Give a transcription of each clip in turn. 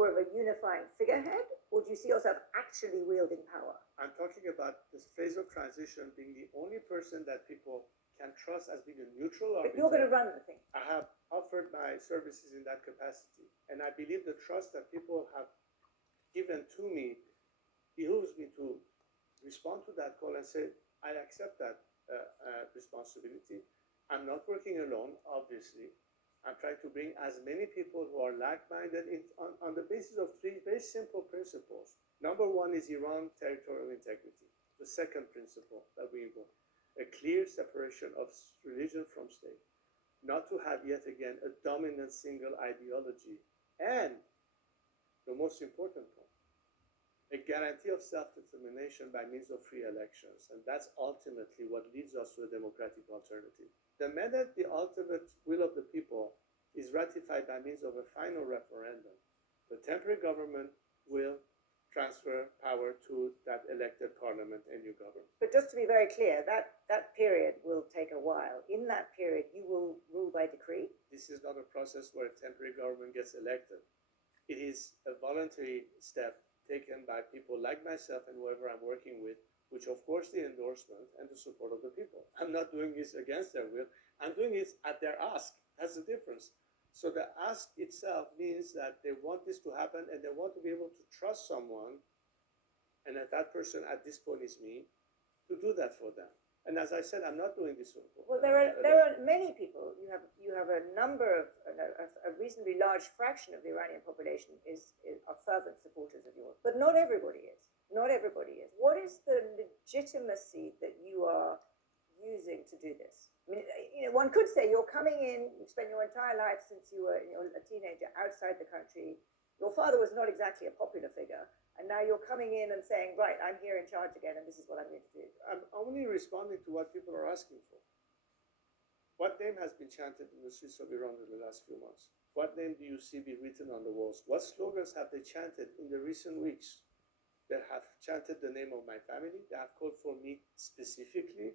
more of a unifying figurehead, or do you see yourself actually wielding power? I'm talking about this phase of transition being the only person that people can trust as being a neutral arbiter. But you're going to run the thing. I have offered my services in that capacity, and I believe the trust that people have given to me behooves me to respond to that call and say, I accept that responsibility. I'm not working alone, obviously. I'm trying to bring as many people who are like-minded on the basis of three very simple principles. Number one is Iran territorial integrity. The second principle that we invoke, a clear separation of religion from state, not to have yet again a dominant single ideology, and the most important point, a guarantee of self-determination by means of free elections. And that's ultimately what leads us to a democratic alternative. The minute the ultimate will of the people is ratified by means of a final referendum, the temporary government will transfer power to that elected parliament and new government. But just to be very clear, that period will take a while. In that period, you will rule by decree? This is not a process where a temporary government gets elected. It is a voluntary step taken by people like myself and whoever I'm working with, which of course the endorsement and the support of the people. I'm not doing this against their will. I'm doing it at their ask. That's the difference. So the ask itself means that they want this to happen and they want to be able to trust someone, and that person at this point is me, to do that for them. And as I said, I'm not doing this for them. Well, there are many people. You have a number of a reasonably large fraction of the Iranian population are fervent supporters of yours, but not everybody is. Not everybody is. What is the legitimacy that you are using to do this? I mean, one could say you're coming in. You've spent your entire life since you were a teenager outside the country. Your father was not exactly a popular figure, and now you're coming in and saying, right, I'm here in charge again, and this is what I'm going to do. I'm only responding to what people are asking for. What name has been chanted in the streets of Iran in the last few months? What name do you see be written on the walls? What slogans have they chanted in the recent weeks? They have chanted the name of my family. They have called for me specifically.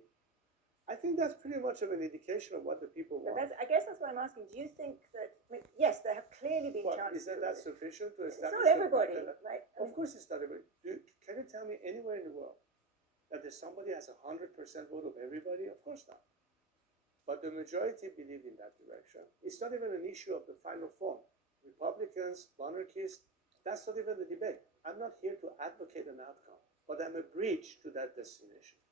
I think that's pretty much of an indication of what the people want. But I guess that's what I'm asking. Do you think that, yes, there have clearly been chances. Isn't that sufficient to establish? It's not everybody, right? Of course it's not everybody. Can you tell me anywhere in the world that there's somebody has 100% vote of everybody? Of course not. But the majority believe in that direction. It's not even an issue of the final form. Republicans, monarchists, that's not even the debate. I'm not here to advocate an outcome, but I'm a bridge to that destination.